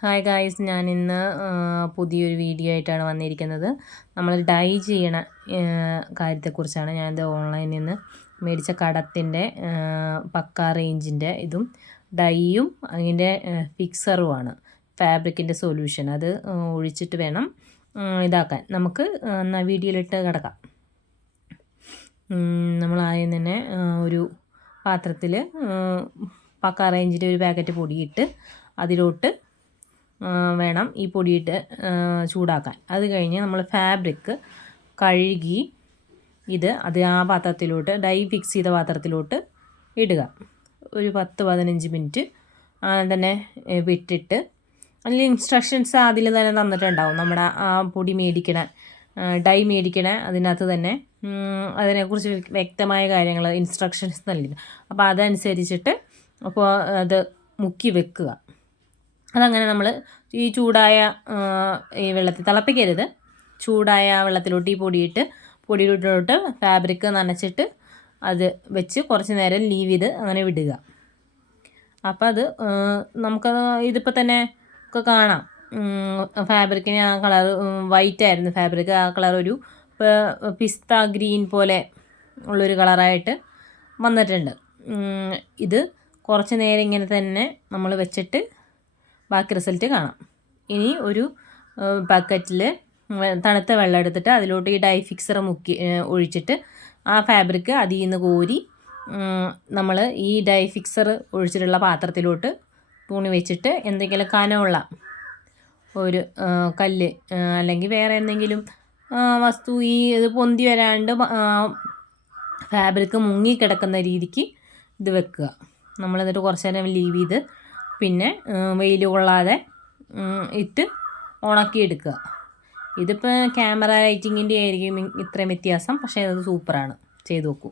Hi guys, ഞാൻ ഇന്ന് പുതിയൊരു വീഡിയോ ആയിട്ടാണ് വന്നിരിക്കുന്നത്. നമ്മൾ ഡൈ ചെയ്യണ കാര്യത്തെക്കുറിച്ചാണ്. ഞാനിത് ഓൺലൈനിൽ നിന്ന് മേടിച്ച കടത്തിൻ്റെ പക്ക റേഞ്ചിൻ്റെ ഇതും ഡൈയും അതിൻ്റെ ഫിക്സറുമാണ്. ഫാബ്രിക്കിൻ്റെ സൊല്യൂഷൻ അത് ഒഴിച്ചിട്ട് വേണം ഇതാക്കാൻ. നമുക്ക് വീഡിയോയിലിട്ട് കിടക്കാം. നമ്മൾ ആദ്യം തന്നെ ഒരു പാത്രത്തിൽ പക്ക റേഞ്ചിൻ്റെ ഒരു പാക്കറ്റ് പൊടിയിട്ട് അതിലോട്ട് വേണം ഈ പൊടിയിട്ട് ചൂടാക്കാൻ. അത് കഴിഞ്ഞ് നമ്മൾ ഫാബ്രിക് കഴുകി അത് ആ പാത്രത്തിലോട്ട് ഡൈ ഫിക്സ് ചെയ്ത പാത്രത്തിലോട്ട് ഇടുക. ഒരു 10-15 മിനിറ്റ് തന്നെ വിട്ടിട്ട് അതിൽ ഇൻസ്ട്രക്ഷൻസ് അതിൽ തന്നെ തന്നിട്ടുണ്ടാവും. നമ്മുടെ ആ പൊടി മേടിക്കണ ഡൈ മേടിക്കണ അതിനകത്ത് തന്നെ അതിനെക്കുറിച്ച് വ്യക്തമായ കാര്യങ്ങൾ ഇൻസ്ട്രക്ഷൻസ് നൽകിയത്. അപ്പോൾ അതനുസരിച്ചിട്ട് അപ്പോൾ അത് മുക്കി വെക്കുക. അതങ്ങനെ നമ്മൾ ഈ ചൂടായ ഈ വെള്ളത്തിൽ തിളപ്പിക്കരുത്. ചൂടായ വെള്ളത്തിലോട്ട് ഈ പൊടിയിലോട്ട് ഫാബ്രിക് നനച്ചിട്ട് അത് വെച്ച് കുറച്ച് നേരം ലീവ് ചെയ്ത് അങ്ങനെ വിടുക. അപ്പോൾ അത് നമുക്കത് ഇതിപ്പോൾ തന്നെ ഒക്കെ കാണാം. ഫാബ്രിക്കിന് ആ കളർ വൈറ്റായിരുന്നു ഫാബ്രിക്. ആ കളർ ഒരു പിസ്ത ഗ്രീൻ പോലെ ഉള്ളൊരു കളറായിട്ട് വന്നിട്ടുണ്ട്. ഇത് കുറച്ച് നേരം ഇങ്ങനെ തന്നെ നമ്മൾ വെച്ചിട്ട് ബാക്കി റിസൾട്ട് കാണാം. ഇനി ഒരു ബക്കറ്റിൽ തണുത്ത വെള്ളം എടുത്തിട്ട് അതിലോട്ട് ഈ ഡൈ ഫിക്സർ ഒഴിച്ചിട്ട് ആ ഫാബ്രിക് അതിൽ നിന്ന് കോരി നമ്മൾ ഈ ഡൈ ഫിക്സർ ഒഴിച്ചിട്ടുള്ള പാത്രത്തിലോട്ട് തുണി വെച്ചിട്ട് എന്തെങ്കിലും കനമുള്ള ഒരു കല്ല് അല്ലെങ്കിൽ വേറെ എന്തെങ്കിലും വസ്തു ഇത് പൊന്തി വരാണ്ട് ഫാബ്രിക് മുങ്ങിക്കിടക്കുന്ന രീതിക്ക് ഇത് വെക്കുക. നമ്മളെന്നിട്ട് കുറച്ച് നേരം ലീവ് ചെയ്ത് പിന്നെ വെയിൽ കൊള്ളാതെ ഇട്ട് ഉണക്കിയെടുക്കുക. ഇതിപ്പോൾ ക്യാമറ ലൈറ്റിങ്ങിൻ്റെ ആയിരിക്കും ഇത്രയും വ്യത്യാസം. പക്ഷേ അത് സൂപ്പറാണ്. ചെയ്ത് നോക്കൂ.